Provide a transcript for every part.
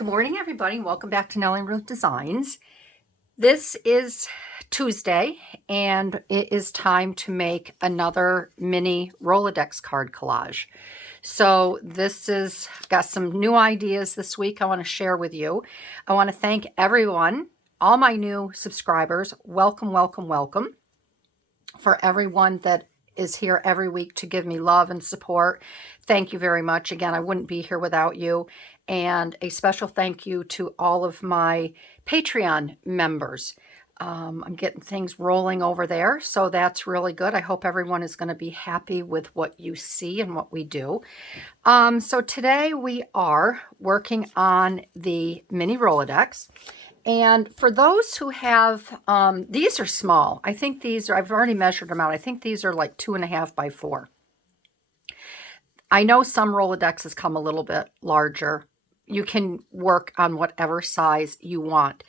Good morning, everybody. Welcome back to Nellie and Ruth Designs. This is Tuesday, and it is time to make another mini Rolodex card collage. So this is got some new ideas this week I want to share with you. I want to thank everyone, all my new subscribers. Welcome, welcome, welcome. For everyone that is here every week to give me love and support. Thank you very much. Again, I wouldn't be here without you. And a special thank you to all of my Patreon members. I'm getting things rolling over there, so that's really good. I hope everyone is going to be happy with what you see and what we do. So today we are working on the mini Rolodex. And for those who have, these are small. I think these are, I've already measured them out. I think these are like 2.5 by 4. I know some Rolodexes come a little bit larger. You can work on whatever size you want.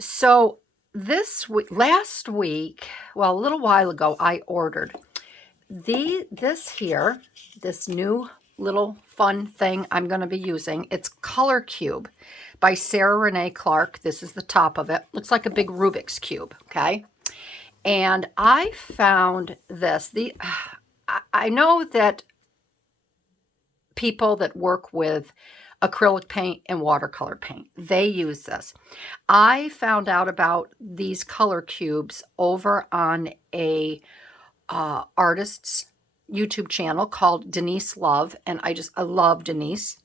So this week, last week, well, a little while ago, I ordered this new little fun thing I'm going to be using. It's Color Cube by Sarah Renee Clark. This is the top of it. Looks like a big Rubik's Cube, okay? And I found this. I know that people that work with acrylic paint and watercolor paint, they use this. I found out about these color cubes over on a artist's YouTube channel called Denise Love, and I love Denise.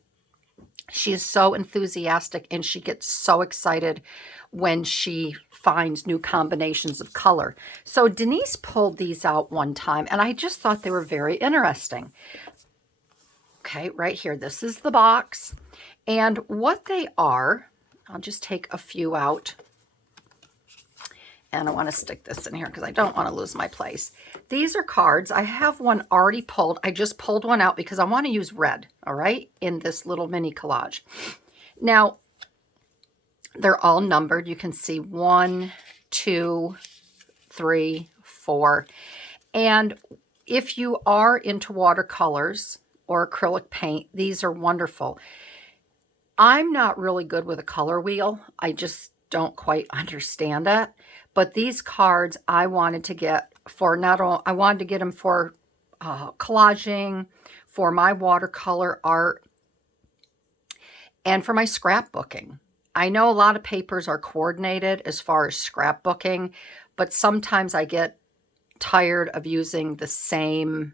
She is so enthusiastic and she gets so excited when she finds new combinations of color. So Denise pulled these out one time and I just thought they were very interesting. Okay, right here, this is the box. And what they are, I'll just take a few out. And I want to stick this in here because I don't want to lose my place. These are cards. I have one already pulled. I just pulled one out because I want to use red, all right, in this little mini collage. Now, they're all numbered. You can see 1, 2, 3, 4. And if you are into watercolors or acrylic paint, these are wonderful. I'm not really good with a color wheel. I just don't quite understand it. But these cards I wanted to get for I wanted to get them for collaging, for my watercolor art, and for my scrapbooking. I know a lot of papers are coordinated as far as scrapbooking, but sometimes I get tired of using the same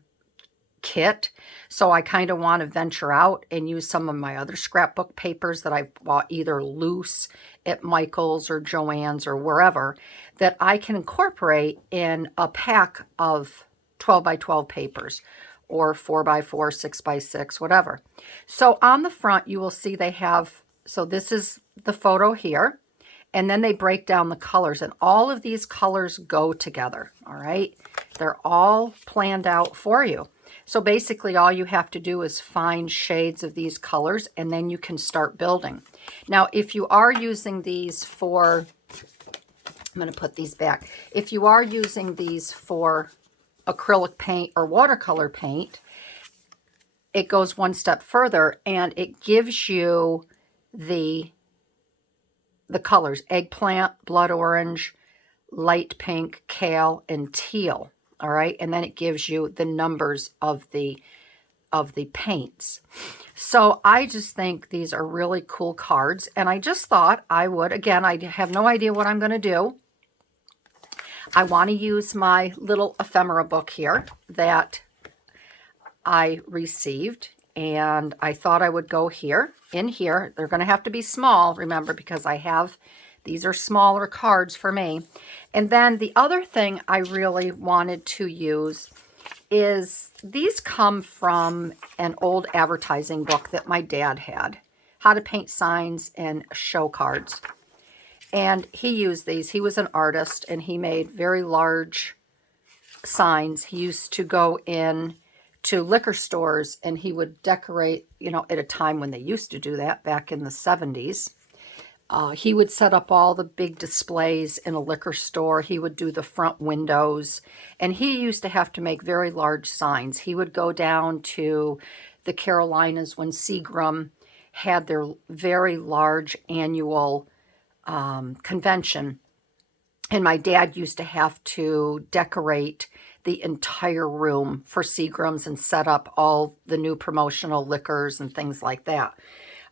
kit. So I kind of want to venture out and use some of my other scrapbook papers that I've bought either loose at Michael's or Joann's or wherever that I can incorporate in a pack of 12 by 12 papers or 4 by 4, 6 by 6, whatever. So on the front, you will see they have, so this is the photo here, and then they break down the colors, and all of these colors go together, all right? They're all planned out for you. So basically all you have to do is find shades of these colors and then you can start building. Now, if you are using these for, I'm going to put these back. If you are using these for acrylic paint or watercolor paint, it goes one step further and it gives you the colors: eggplant, blood orange, light pink, kale, and teal. All right, and then it gives you the numbers of the paints. So I just think these are really cool cards, and I just thought I would, again, I have no idea what I'm going to do. I want to use my little ephemera book here that I received, and I thought I would go in here. They're going to have to be small, remember, because these are smaller cards for me. And then the other thing I really wanted to use is these come from an old advertising book that my dad had, How to Paint Signs and Show Cards. And he used these. He was an artist and he made very large signs. He used to go in to liquor stores and he would decorate, at a time when they used to do that back in the 70s. He would set up all the big displays in a liquor store. He would do the front windows. And he used to have to make very large signs. He would go down to the Carolinas when Seagram had their very large annual convention. And my dad used to have to decorate the entire room for Seagram's and set up all the new promotional liquors and things like that.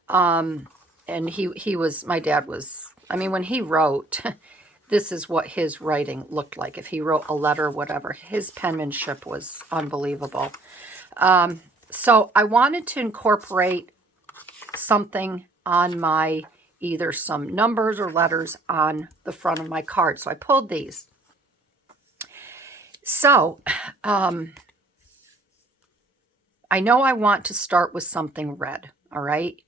And my dad was, I mean, when he wrote, this is what his writing looked like. If he wrote a letter, whatever, his penmanship was unbelievable. So I wanted to incorporate something on my, either some numbers or letters on the front of my card. So I pulled these. So I know I want to start with something red, all right?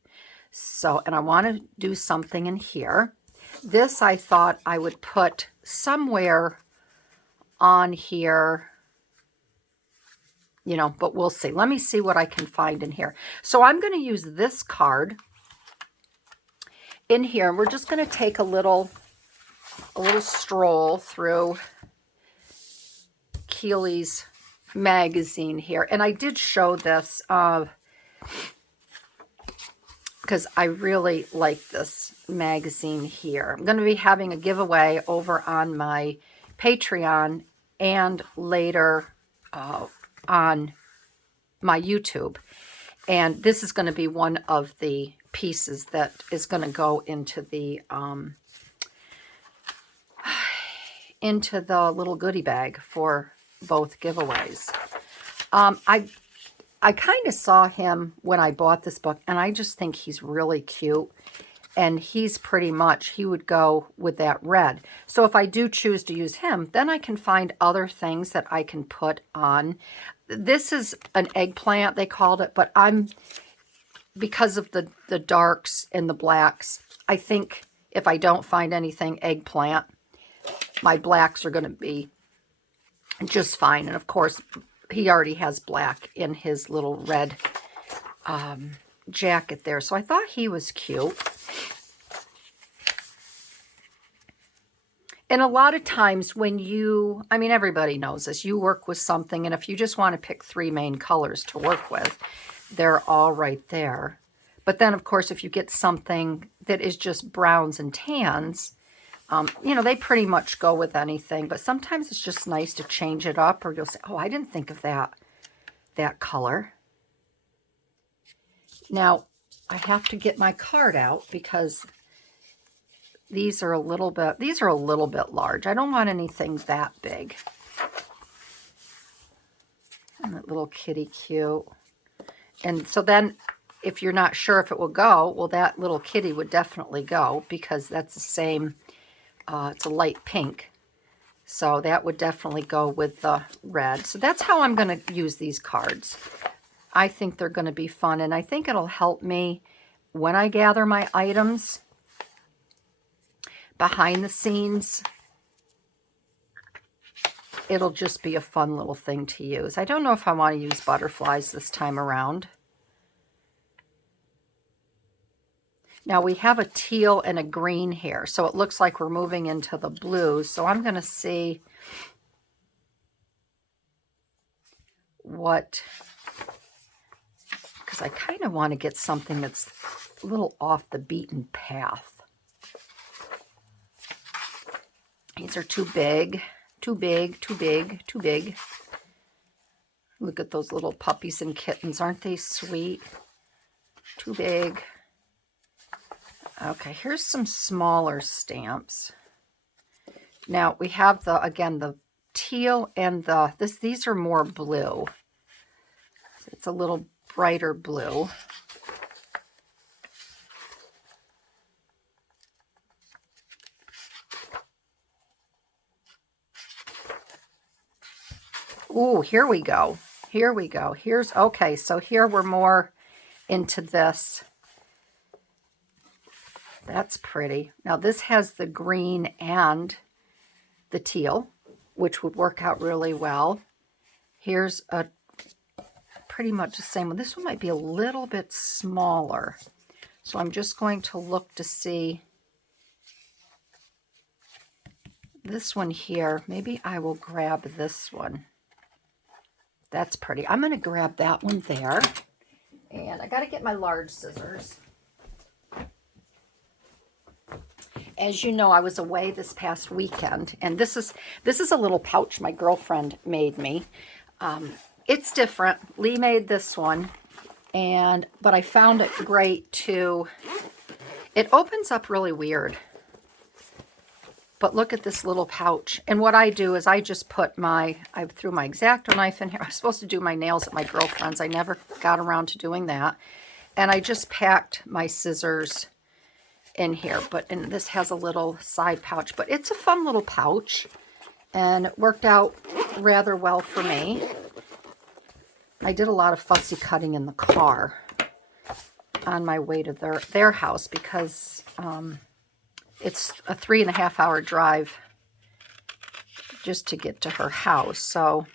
So, and I want to do something in here. This I thought I would put somewhere on here, you know, but we'll see. Let me see what I can find in here. So I'm going to use this card in here. We're just going to take a little stroll through Keeley's magazine here. And I did show this because I really like this magazine here. I'm going to be having a giveaway over on my Patreon and later on my YouTube. And this is going to be one of the pieces that is going to go into the little goodie bag for both giveaways. I kind of saw him when I bought this book, and I just think he's really cute. And he's pretty much, he would go with that red. So if I do choose to use him, then I can find other things that I can put on. This is an eggplant, they called it, but because of the darks and the blacks, I think if I don't find anything eggplant, my blacks are going to be just fine. And of course, he already has black in his little red jacket there. So I thought he was cute. And a lot of times when you, I mean, everybody knows this, you work with something, and if you just want to pick 3 main colors to work with, they're all right there. But then, of course, if you get something that is just browns and tans, you know, they pretty much go with anything. But sometimes it's just nice to change it up, or you'll say, oh, I didn't think of that color. Now, I have to get my card out because these are a little bit large. I don't want anything that big. And that little kitty cute. And so then if you're not sure if it will go, well, that little kitty would definitely go because that's the same, it's a light pink. So that would definitely go with the red. So that's how I'm going to use these cards. I think they're going to be fun, and I think it'll help me when I gather my items behind the scenes. It'll just be a fun little thing to use. I don't know if I want to use butterflies this time around. Now we have a teal and a green here, so it looks like we're moving into the blues. So I'm going to see what, because I kind of want to get something that's a little off the beaten path. These are too big, too big, too big, too big. Look at those little puppies and kittens. Aren't they sweet? Too big. Okay, here's some smaller stamps. Now we have again, the teal and these are more blue. It's a little brighter blue. Ooh, here we go. Here we go. Okay, so here we're more into this. That's pretty. Now this has the green and the teal, which would work out really well. Here's a pretty much the same one. This one might be a little bit smaller. So I'm just going to look to see this one here. Maybe I will grab this one. That's pretty. I'm going to grab that one there. And I got to get my large scissors. As you know, I was away this past weekend, and this is a little pouch my girlfriend made me. It's different. Lee made this one, but I found it great too. It opens up really weird. But look at this little pouch. And what I do is I just put I threw my X-Acto knife in here. I was supposed to do my nails at my girlfriend's. I never got around to doing that. And I just packed my scissors in here. And this has a little side pouch. But it's a fun little pouch. And it worked out rather well for me. I did a lot of fussy cutting in the car on my way to their house because it's a 3.5-hour drive just to get to her house. So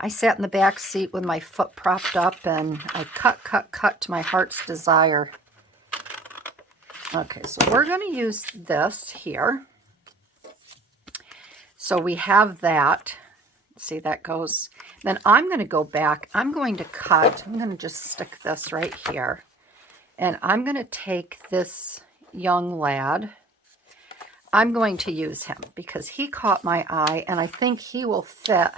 I sat in the back seat with my foot propped up and I cut to my heart's desire. Okay, so we're going to use this here. So we have that. See, that goes. Then I'm going to go back. I'm going to just stick this right here. And I'm going to take this young lad. I'm going to use him because he caught my eye and I think he will fit.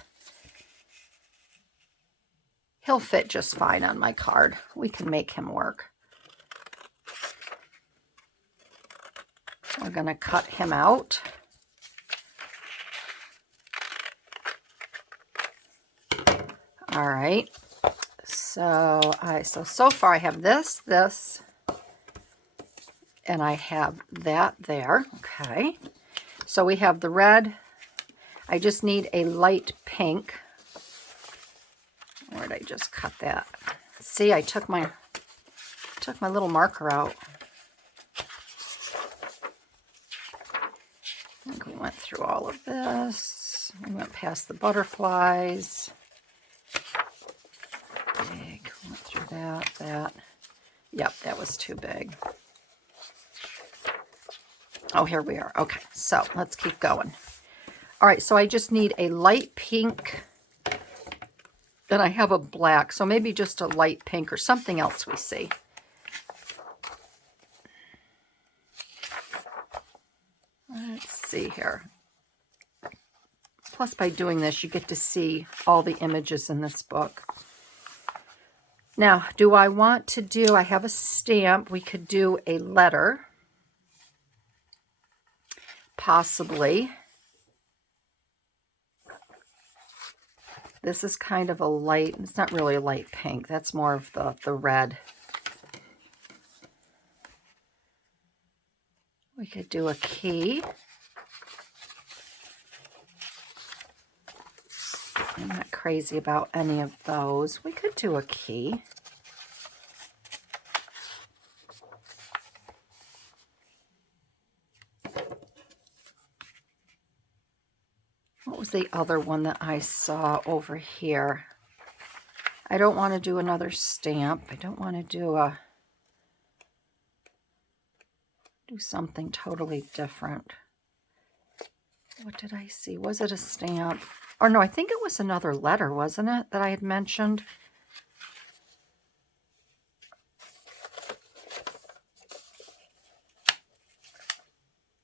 He'll fit just fine on my card. We can make him work. We're going to cut him out. All right. So far I have this, and I have that there. Okay. So we have the red. I just need a light pink. Where did I just cut that? See, I took my little marker out. I think we went through all of this. We went past the butterflies. Big. Went through that. Yep, that was too big. Oh, here we are. Okay, so let's keep going. All right, so I just need a light pink. Then I have a black, so maybe just a light pink or something else we see. Let's see here. Plus, by doing this, you get to see all the images in this book. Now, do I want to do, I have a stamp. We could do a letter. Possibly. This is kind of a light, it's not really a light pink. That's more of the red. We could do a key. I'm not crazy about any of those. We could do a key. What was the other one that I saw over here? I don't want to do another stamp. I don't want to do something totally different. What did I see? Was it a stamp? Or no, I think it was another letter, wasn't it, that I had mentioned?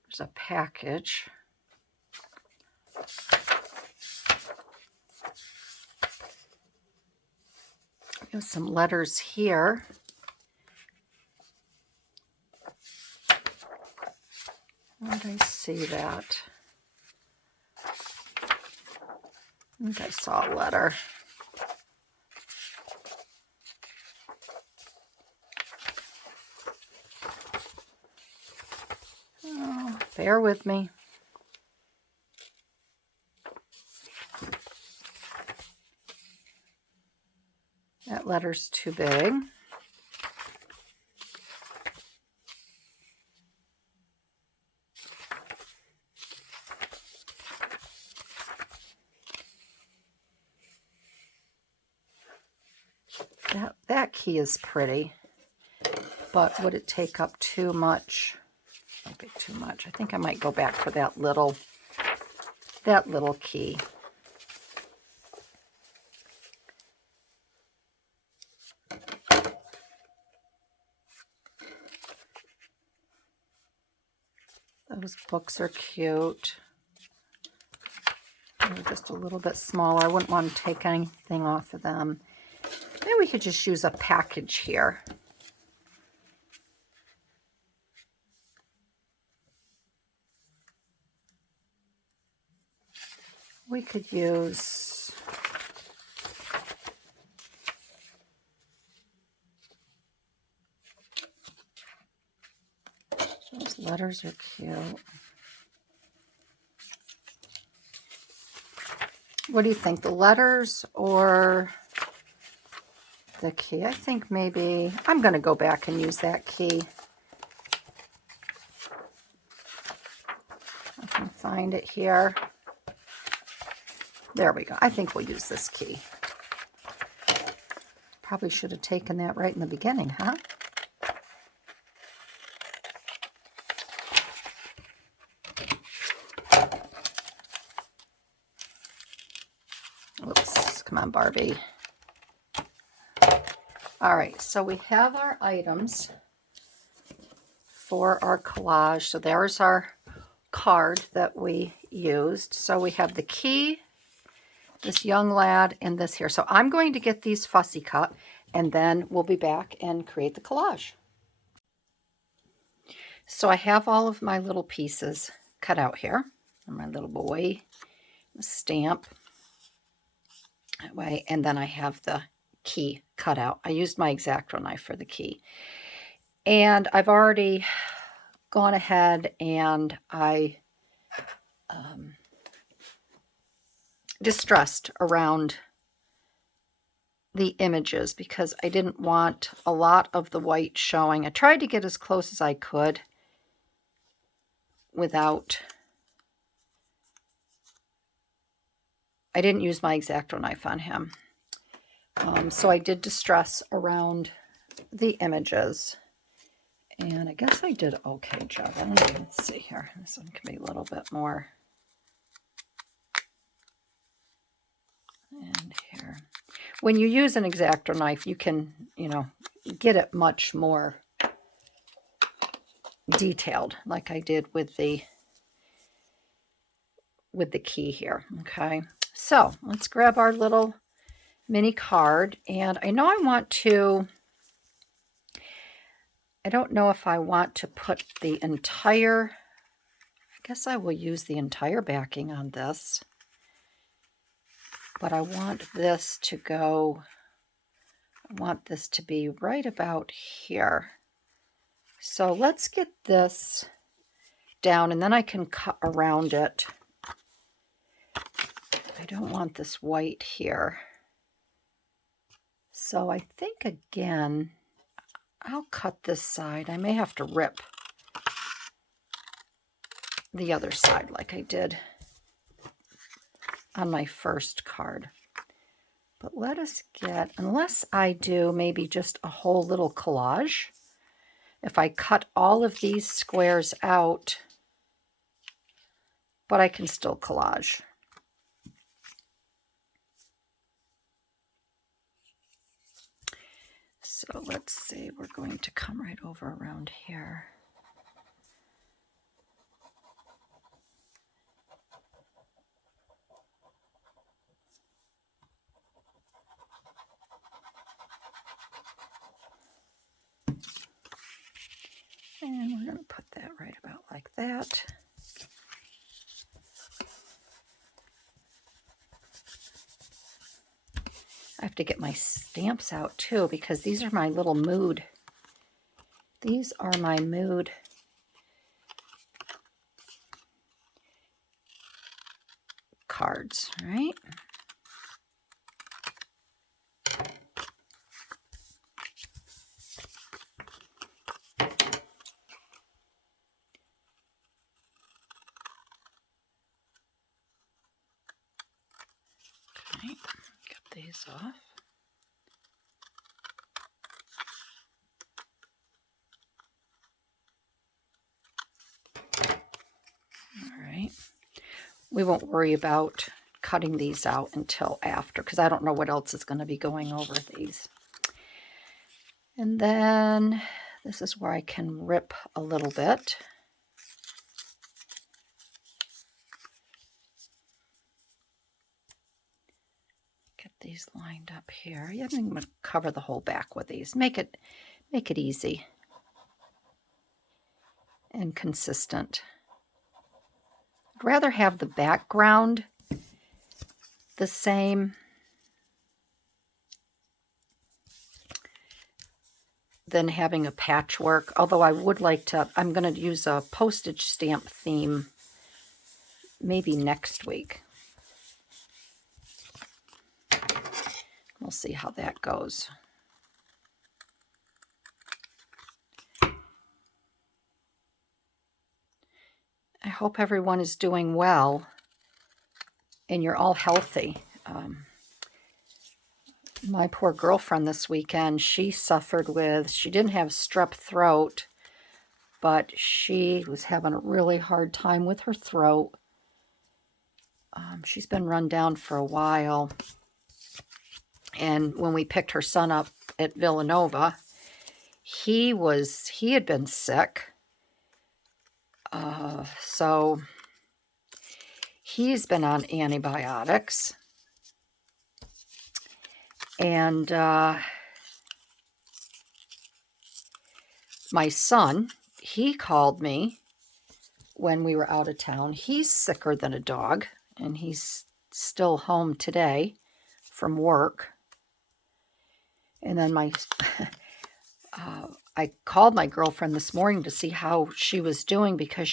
There's a package. There's some letters here. Where did I see that? I think I saw a letter. Oh, bear with me. That letter's too big. That key is pretty, but would it take up too much? Maybe too much. I think I might go back for that little key. Those books are cute. They're just a little bit smaller. I wouldn't want to take anything off of them. Maybe we could just use a package here. We could use those letters are cute. What do you think, the letters or the key? I think maybe I'm going to go back and use that key. I can find it here. There we go. I think we'll use this key. Probably should have taken that right in the beginning, huh? Oops, come on, Barbie. All right, so we have our items for our collage. So there's our card that we used. So we have the key, this young lad, and this here. So I'm going to get these fussy cut, and then we'll be back and create the collage. So I have all of my little pieces cut out here. And my little boy, the stamp, that way, and then I have the key cut out. I used my X-Acto knife for the key. And I've already gone ahead and I distressed around the images because I didn't want a lot of the white showing. I tried to get as close as I could without... I didn't use my X-Acto knife on him. So I did distress around the images. And I guess I did okay job. Let's see here. This one can be a little bit more. And here. When you use an X-Acto knife, you can, get it much more detailed, like I did with the key here. Okay. So let's grab our little mini card, and I know I want to, I don't know if I want to put the entire, I guess I will use the entire backing on this, but I want this to go, I want this to be right about here. So let's get this down, and then I can cut around it. I don't want this white here. So I think, again, I'll cut this side. I may have to rip the other side like I did on my first card. But let us get, unless I do maybe just a whole little collage, if I cut all of these squares out, but I can still collage. So let's see, we're going to come right over around here. And we're going to put that right about like that. I have to get my stamps out too, because these are my little mood. These are my mood cards, right? Okay, get these off. We won't worry about cutting these out until after, because I don't know what else is going to be going over these. And then this is where I can rip a little bit. these lined up here. Yeah, I'm going to cover the whole back with these. Make it easy and consistent. I'd rather have the background the same than having a patchwork, although I would like to, I'm going to use a postage stamp theme maybe next week. We'll see how that goes. I hope everyone is doing well and you're all healthy. My poor girlfriend this weekend, she didn't have strep throat, but she was having a really hard time with her throat. She's been run down for a while. And when we picked her son up at Villanova, he had been sick. So he's been on antibiotics. And my son, he called me when we were out of town. He's sicker than a dog, and he's still home today from work. And then I called my girlfriend this morning to see how she was doing because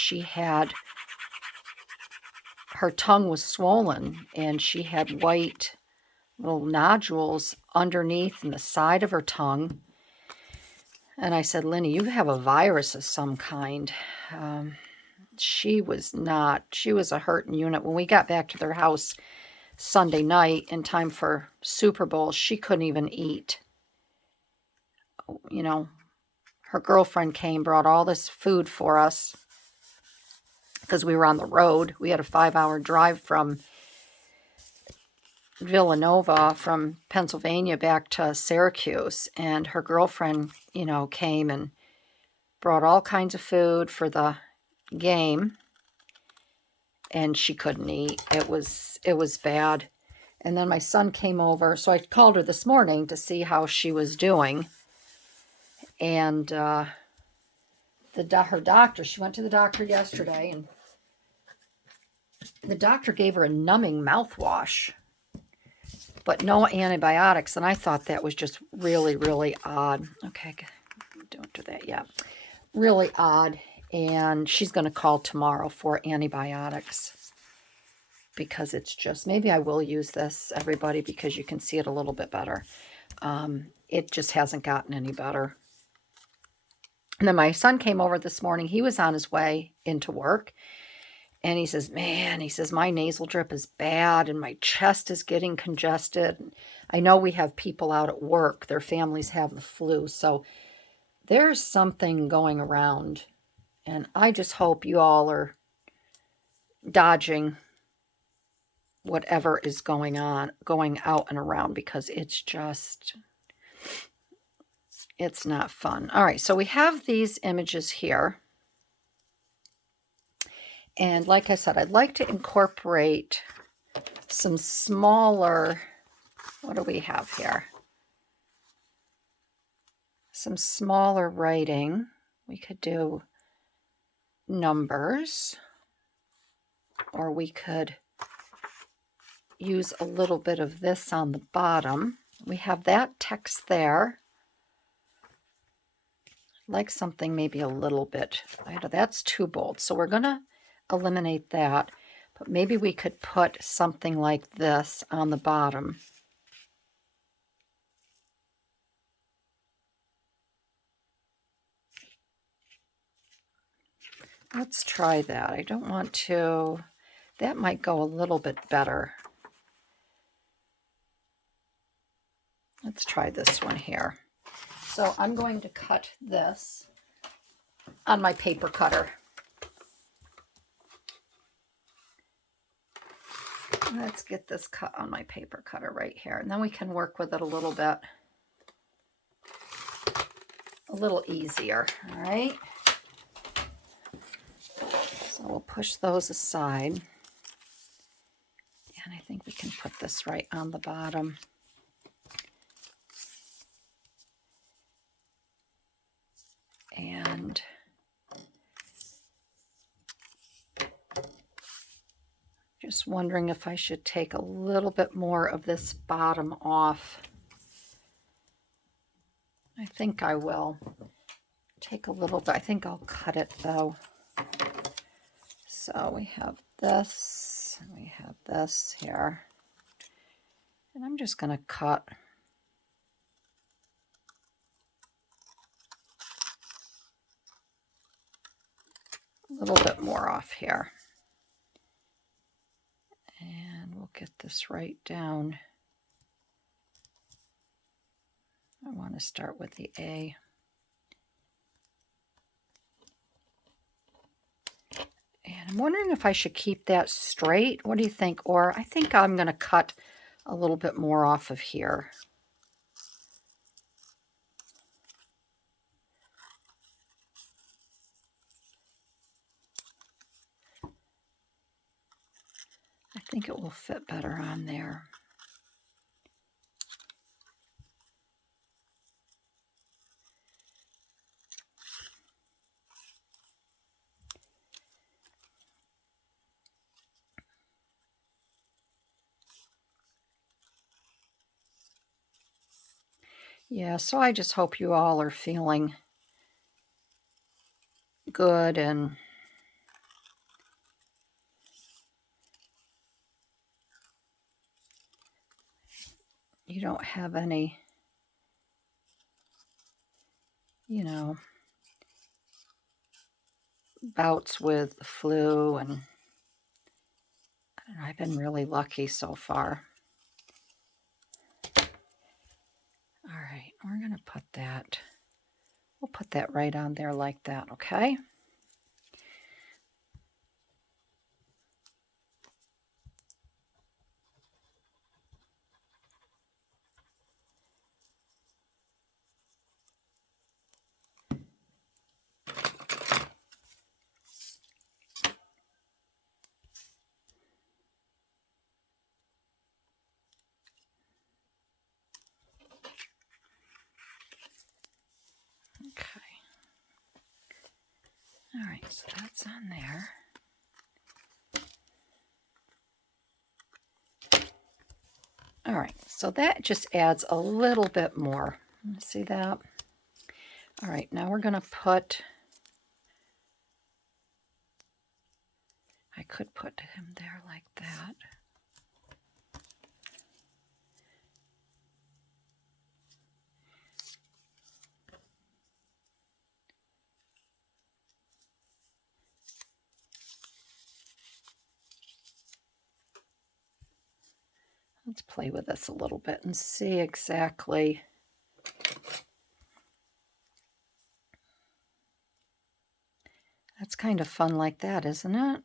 her tongue was swollen and she had white little nodules underneath and the side of her tongue. And I said, Lenny, you have a virus of some kind. She was a hurting unit. When we got back to their house Sunday night in time for Super Bowl, she couldn't even eat. You know, her girlfriend came, brought all this food for us because we were on the road. We had a 5-hour drive from Villanova, from Pennsylvania back to Syracuse, and her girlfriend, came and brought all kinds of food for the game, and she couldn't eat. It was bad. And then my son came over, so I called her this morning to see how she was doing. And her doctor, she went to the doctor yesterday, and the doctor gave her a numbing mouthwash, but no antibiotics. And I thought that was just really, really odd. Okay, don't do that yet. Really odd. And she's going to call tomorrow for antibiotics because it's just, maybe I will use this, everybody, because you can see it a little bit better. It just hasn't gotten any better. And then my son came over this morning. He was on his way into work. And he says, my nasal drip is bad and my chest is getting congested. I know we have people out at work. Their families have the flu. So there's something going around. And I just hope you all are dodging whatever is going out and around, because it's not fun. All right, so we have these images here. And like I said, I'd like to incorporate some smaller, what do we have here? Some smaller writing. We could do numbers, or we could use a little bit of this on the bottom. We have that text there. I'd like something maybe a little bit, that's too bold. So we're going to eliminate that, but maybe we could put something like this on the bottom. Let's try that. I don't want to, that might go a little bit better. Let's try this one here. So I'm going to cut this on my paper cutter. Let's get this cut on my paper cutter right here, and then we can work with it a little bit, a little easier. All right. So we'll push those aside, and I think we can put this right on the bottom. Just wondering if I should take a little bit more of this bottom off. I think I will. Take a little bit. I think I'll cut it though. So we have this, and we have this here. And I'm just going to cut a little bit more off here. And we'll get this right down. I want to start with the A. And I'm wondering if I should keep that straight. What do you think? Or I think I'm going to cut a little bit more off of here. I think it will fit better on there. Yeah, so I just hope you all are feeling good and you don't have any, you know, bouts with the flu. And I don't know, I've been really lucky so far. All right, we're going to put that, we'll put that right on there like that, okay? Okay. All right, so that's on there. All right, so that just adds a little bit more. See that? All right, now we're going to put, I could put him there like that. Let's play with this a little bit and see exactly. That's kind of fun like that, isn't it?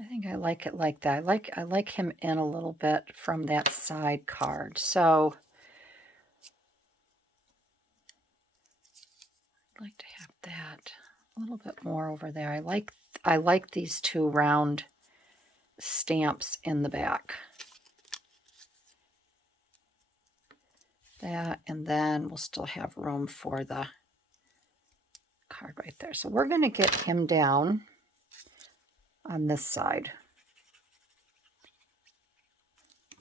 I think I like it like that. I like him in a little bit from that side card. So I'd like to have that a little bit more over there. I like these two round stamps in the back. That, and then we'll still have room for the card right there. So we're going to get him down on this side.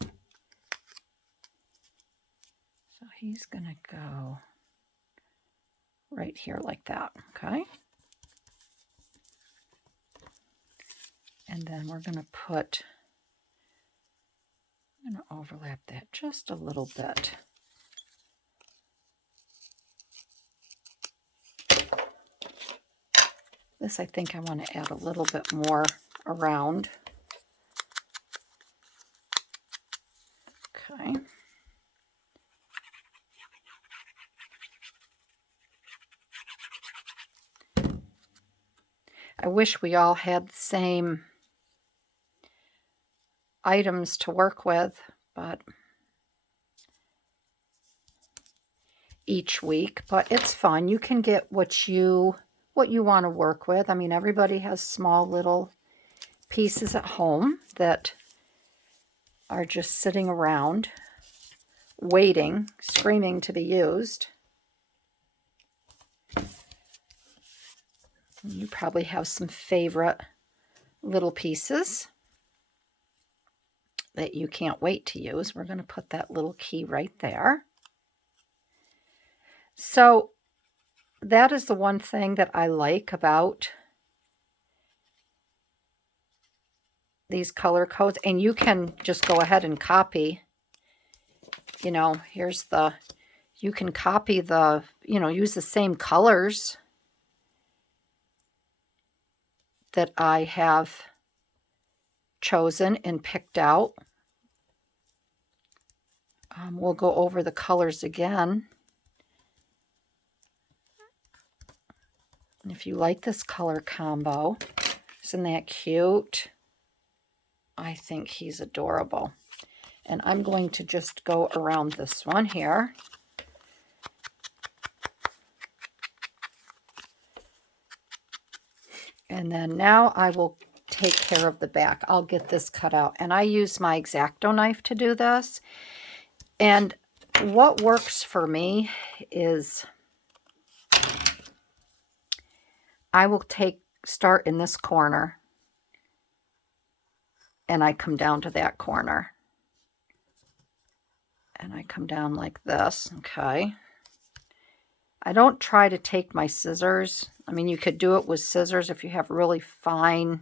So he's going to go right here like that, okay? And then we're going to put, I'm going to overlap that just a little bit. This, I think I want to add a little bit more around. Okay. I wish we all had the same items to work with, but each week, but it's fun. You can get what you want to work with. I mean, everybody has small little pieces at home that are just sitting around. waiting, screaming to be used. You probably have some favorite little pieces that you can't wait to use. We're going to put that little key right there. So that is the one thing that I like about these color codes. And you can just go ahead and copy, you know, here's the, you can copy the, you know, use the same colors that I have chosen and picked out. We'll go over the colors again. And if you like this color combo, isn't that cute? I think he's adorable. And I'm going to just go around this one here. And then now I will take care of the back. I'll get this cut out. And I use my X-Acto knife to do this. And what works for me is I will start in this corner and I come down to that corner. And I come down like this, okay? I don't try to take my scissors. I mean, you could do it with scissors if you have really fine,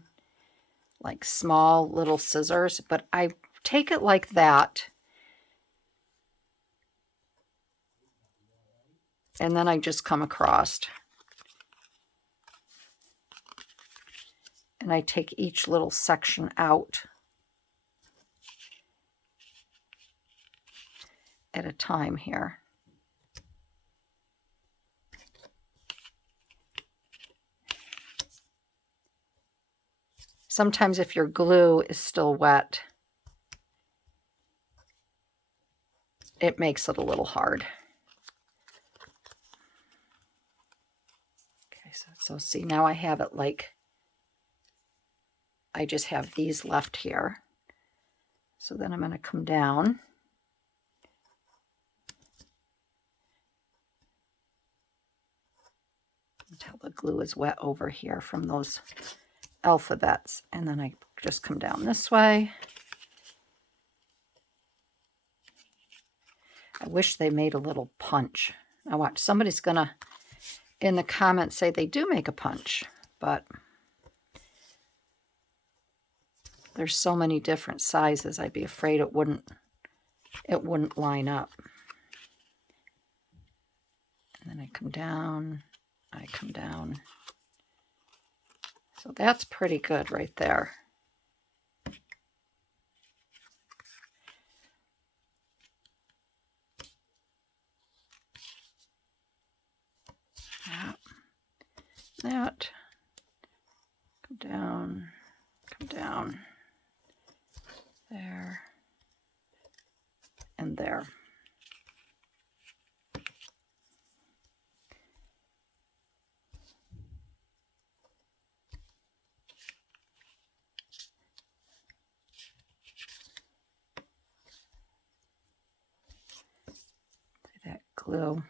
like small little scissors, but I take it like that. And then I just come across. And I take each little section out at a time here. Sometimes if your glue is still wet, it makes it a little hard. Okay, so see, now I have it like, I just have these left here. So then I'm going to come down. Until the glue is wet over here from those alphabets. And then I just come down this way. I wish they made a little punch. Now watch, somebody's going to, in the comments, say they do make a punch, but there's so many different sizes. I'd be afraid it wouldn't line up. And then I come down, I come down. So that's pretty good right there. That. Come down. There. And there. That glue.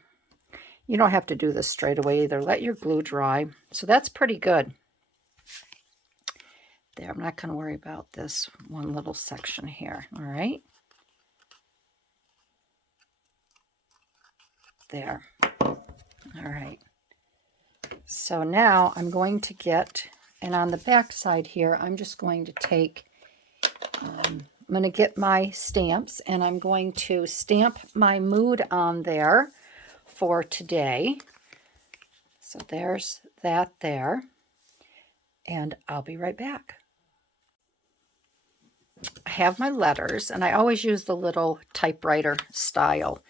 You don't have to do this straight away either. Let your glue dry. So that's pretty good. There, I'm not going to worry about this one little section here. All right. There. All right. So now I'm going to get, and on the back side here, I'm just going to take, I'm going to get my stamps, and I'm going to stamp my mood on there for today. So there's that there, and I'll be right back. I have my letters, and I always use the little typewriter style.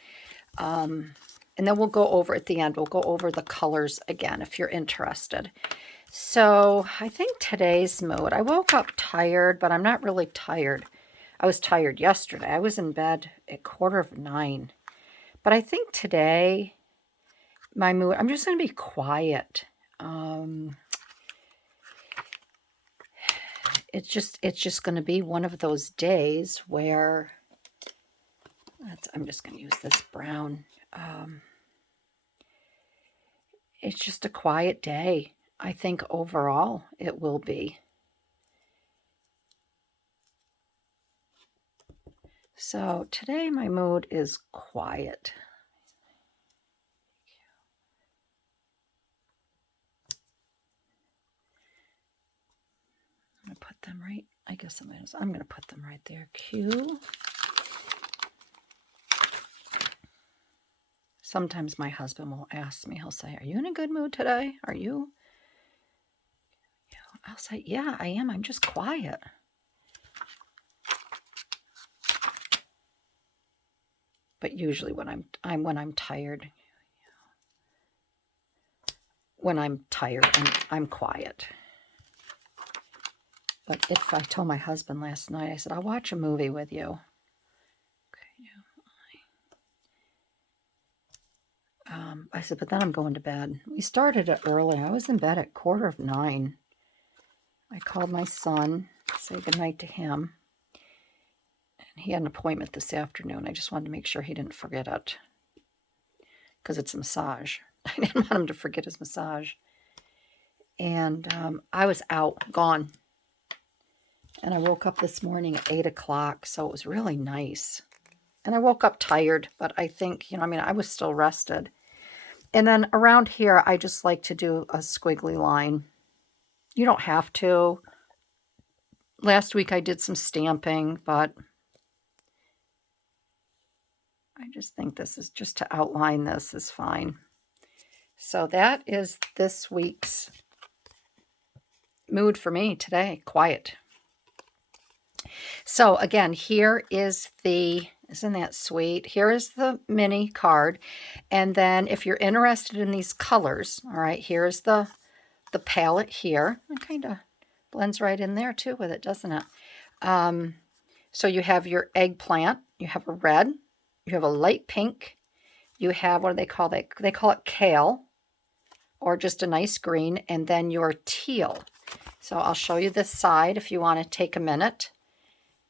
And then we'll go over at the end, we'll go over the colors again if you're interested. So I think today's mood, I woke up tired, but I'm not really tired. I was tired yesterday. I was in bed at 8:45. But I think today, my mood, I'm just going to be quiet. It's just going to be one of those days where I'm just going to use this brown. It's just a quiet day. I think overall it will be. So today my mood is quiet. I'm going to put them right, I guess I'm going to put them right there. Q. Sometimes my husband will ask me, he'll say, are you in a good mood today? Are you? I'll say, yeah, I am. I'm just quiet. But usually when I'm tired. When I'm tired, I'm quiet. But if I told my husband last night, I said, I'll watch a movie with you. Okay, I said, but then I'm going to bed. We started it early. I was in bed at 9:15. I called my son, say goodnight to him. And he had an appointment this afternoon. I just wanted to make sure he didn't forget it. Because it's a massage. I didn't want him to forget his massage. And I was out, gone. And I woke up this morning at 8 o'clock, so it was really nice. And I woke up tired, but I think, I was still rested. And then around here, I just like to do a squiggly line. You don't have to. Last week I did some stamping, but I just think this is just to outline this is fine. So that is this week's mood for me today, quiet. So again, here is isn't that sweet? Here is the mini card. And then if you're interested in these colors, all right, here's the palette here. It kind of blends right in there too with it, doesn't it? So you have your eggplant, you have a red, you have a light pink, you have, what do they call that? They call it kale, or just a nice green, and then your teal. So I'll show you this side if you want to take a minute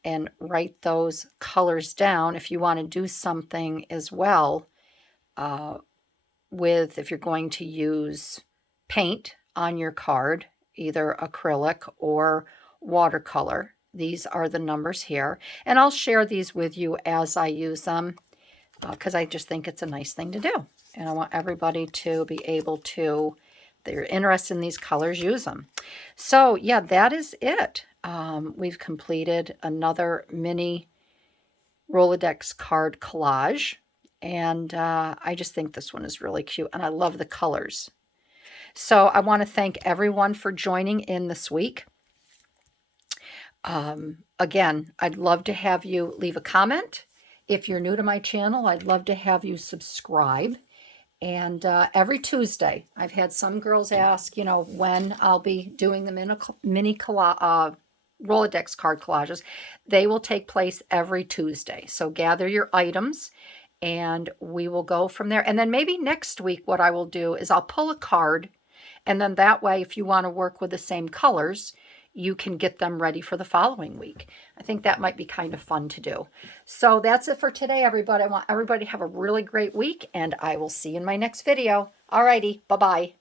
and write those colors down if you want to do something as well if you're going to use paint on your card, either acrylic or watercolor. These are the numbers here. And I'll share these with you as I use them because I just think it's a nice thing to do. And I want everybody to be able to, if they're interested in these colors, use them. So yeah, that is it. We've completed another mini Rolodex card collage. And I just think this one is really cute. And I love the colors. So I want to thank everyone for joining in this week. Again, I'd love to have you leave a comment. If you're new to my channel, I'd love to have you subscribe. And every Tuesday, I've had some girls ask, when I'll be doing the mini Rolodex card collages. They will take place every Tuesday. So gather your items and we will go from there. And then maybe next week, what I will do is I'll pull a card. And then that way, if you want to work with the same colors, you can get them ready for the following week. I think that might be kind of fun to do. So that's it for today, everybody. I want everybody to have a really great week, and I will see you in my next video. Alrighty, bye-bye.